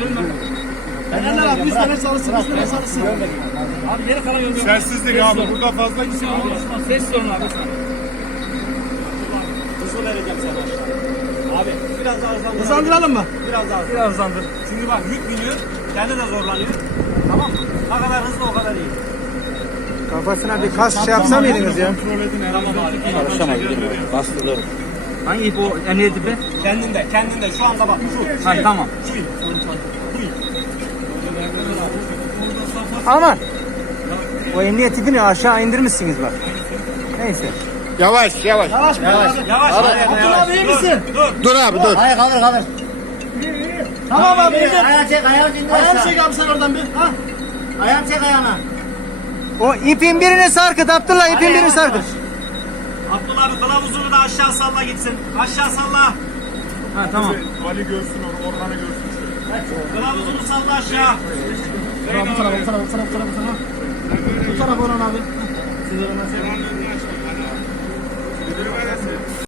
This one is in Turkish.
Evet. En Enerler abi 100 tane çalışsın, 100 tane Abi geri kalan yolu yok. Sessizlik Ses abi, zor. burada fazla kişi var. Ses sorun abi. vereceğim sana Abi biraz daha hızlandır. Hızlandıralım mı? Biraz daha azaldır. Biraz hızlandır. Çünkü bak yük biniyor, kendi de zorlanıyor. Tamam mı? Ne kadar hızlı o kadar iyi. Kafasına yani bir kas şey yapsam mıydınız ya? Kontrol edin herhalde. Bastırıyorum. Ben ilk o emniyeti bir... Kendinde, kendinde. Şu anda bak, şu. Hayır, şey. tamam. Şu. Şey, Aman! O emniyeti bir aşağı indirmişsiniz bak. Neyse. Yavaş, yavaş. Yavaş, yavaş. yavaş. yavaş. yavaş. yavaş. yavaş, yavaş. yavaş. Abdül abi iyi misin? Dur, dur. abi, dur. Hayır, kalır, kalır. İyi. Tamam abi, iyi. Ayağı çek, ayağı indir aşağı. Ayağı çek abi sen oradan bir. Ha. Ayağı çek ayağına. O ipin birini sarkıt Abdullah, ipin birini sarkıt. Yavaş. Abdullah abi kılavuzunu da aşağı salla gitsin. Aşağı salla. Ha tamam. Ali görsün onu, Orhan'ı görsün. Evet. Kılavuzunu salla aşağı. Tamam, de. bu tarafa, bu tarafa, bu tarafa, bu tarafa. Tamam. Bu tarafa Orhan abi. Sizlere nasıl? Sizlere nasıl?